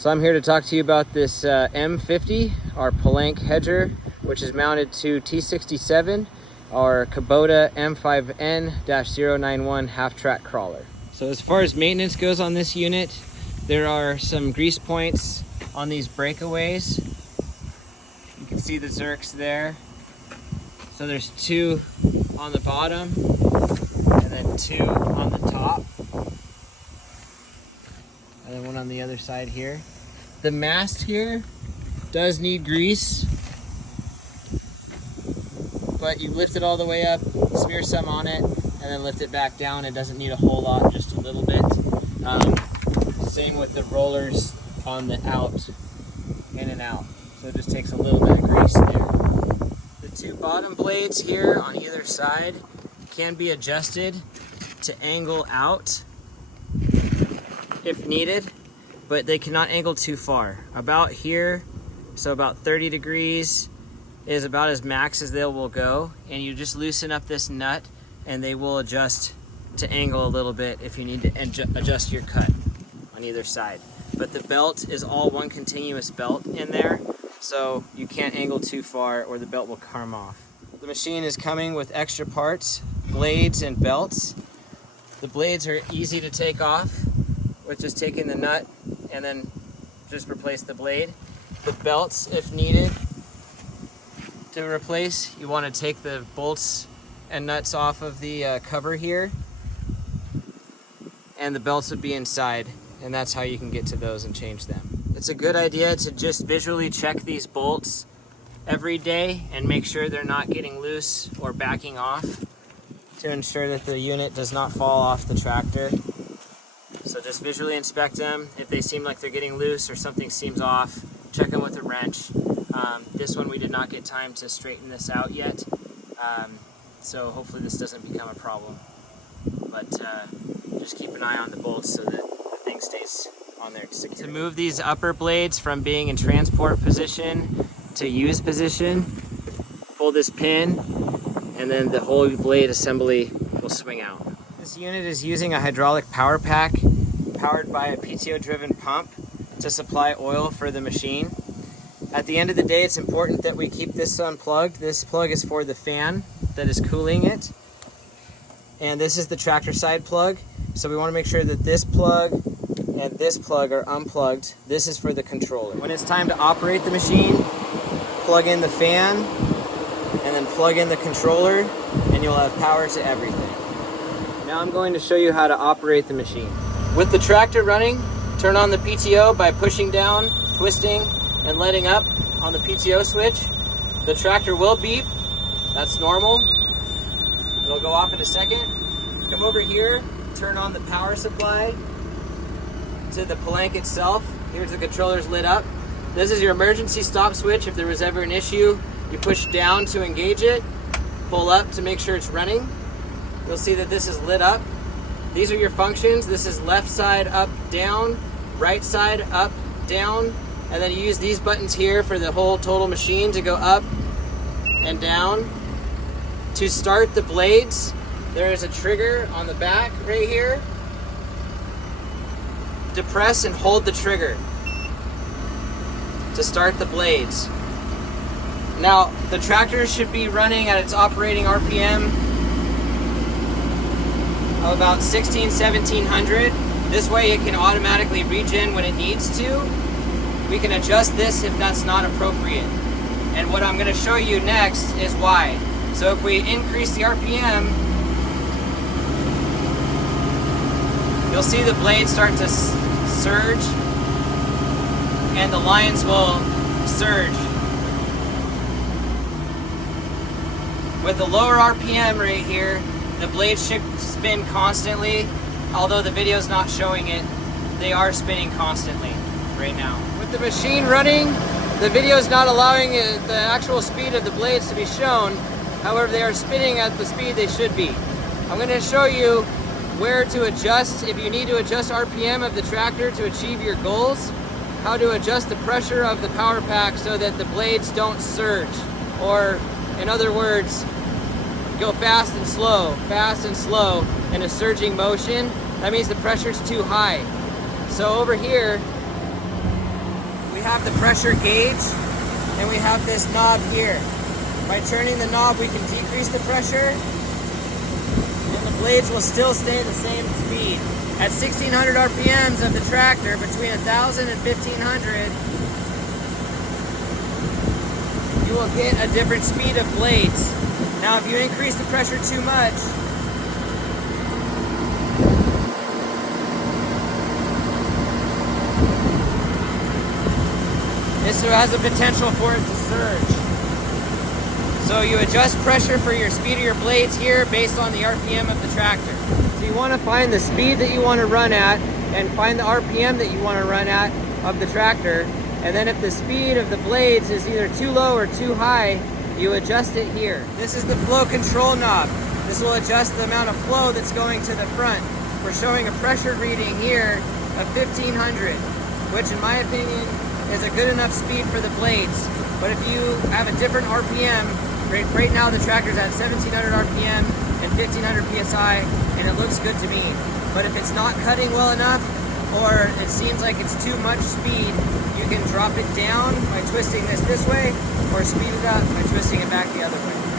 So I'm here to talk to you about this M50, our Pellenc hedger, which is mounted to T67, our Kubota M5N-091 half-track crawler. So as far as maintenance goes on this unit, there are some grease points on these breakaways. You can see the zerks there. So there's 2 on the bottom and then 2 on the top. And then 1 on the other side here. The mast here does need grease, but you lift it all the way up, smear some on it, and then lift it back down. It doesn't need a whole lot, just a little bit. Same with the rollers on the out, in and out. So it just takes a little bit of grease there. The 2 bottom blades here on either side can be adjusted to angle out if needed, but they cannot angle too far. About here, so about 30 degrees is about as max as they will go, and you just loosen up this nut and they will adjust to angle a little bit if you need to adjust your cut on either side. But the belt is all one continuous belt in there, so you can't angle too far or the belt will come off. The machine is coming with extra parts, blades and belts. The blades are easy to take off with just taking the nut and then just replace the blade. The belts, if needed to replace, you want to take the bolts and nuts off of the cover here, and the belts would be inside, and that's how you can get to those and change them. It's a good idea to just visually check these bolts every day and make sure they're not getting loose or backing off to ensure that the unit does not fall off the tractor. So just visually inspect them. If they seem like they're getting loose or something seems off, check them with a wrench. This one we did not get time to straighten this out yet, so hopefully this doesn't become a problem. But just keep an eye on the bolts so that the thing stays on there secure. To move these upper blades from being in transport position to use position, pull this pin and then the whole blade assembly will swing out. This unit is using a hydraulic power pack powered by a PTO-driven pump to supply oil for the machine. At the end of the day, it's important that we keep this unplugged. This plug is for the fan that is cooling it. And this is the tractor side plug. So we want to make sure that this plug and this plug are unplugged. This is for the controller. When it's time to operate the machine, plug in the fan and then plug in the controller and you'll have power to everything. Now I'm going to show you how to operate the machine. With the tractor running, turn on the PTO by pushing down, twisting, and letting up on the PTO switch. The tractor will beep, that's normal. It'll go off in a second. Come over here, turn on the power supply to the Pellenc itself. Here's the controller's lit up. This is your emergency stop switch. If there was ever an issue, you push down to engage it, pull up to make sure it's running. You'll see that this is lit up. These are your functions. This is left side up, down, right side up, down, and then you use these buttons here for the whole total machine to go up and down. To start the blades, there is a trigger on the back right here. Depress and hold the trigger to start the blades. Now, the tractor should be running at its operating RPM of about 1700. This way it can automatically regen when it needs to. We can adjust this if that's not appropriate. And what I'm going to show you next is why. So if we increase the RPM, you'll see the blades start to surge and the lines will surge. With the lower RPM right here, the blades should spin constantly. Although the video is not showing it, they are spinning constantly right now. With the machine running, the video is not allowing the actual speed of the blades to be shown. However, they are spinning at the speed they should be. I'm going to show you where to adjust if you need to adjust RPM of the tractor to achieve your goals, how to adjust the pressure of the power pack so that the blades don't surge, or in other words, go fast and slow in a surging motion. That means the pressure's too high. So over here, we have the pressure gauge, and we have this knob here. By turning the knob, we can decrease the pressure, and the blades will still stay the same speed. At 1600 RPMs of the tractor, between 1000 and 1500, you will get a different speed of blades. Now, if you increase the pressure too much, this has a potential for it to surge. So you adjust pressure for your speed of your blades here based on the RPM of the tractor. So you want to find the speed that you want to run at and find the RPM that you want to run at of the tractor. And then if the speed of the blades is either too low or too high, you adjust it here. This is the flow control knob. This will adjust the amount of flow that's going to the front. We're showing a pressure reading here of 1500, which in my opinion is a good enough speed for the blades. But if you have a different RPM, right now the tractor's at 1700 RPM and 1500 PSI, and it looks good to me. But if it's not cutting well enough, or it seems like it's too much speed, you can drop it down by twisting this way, or speed it up by twisting it back the other way.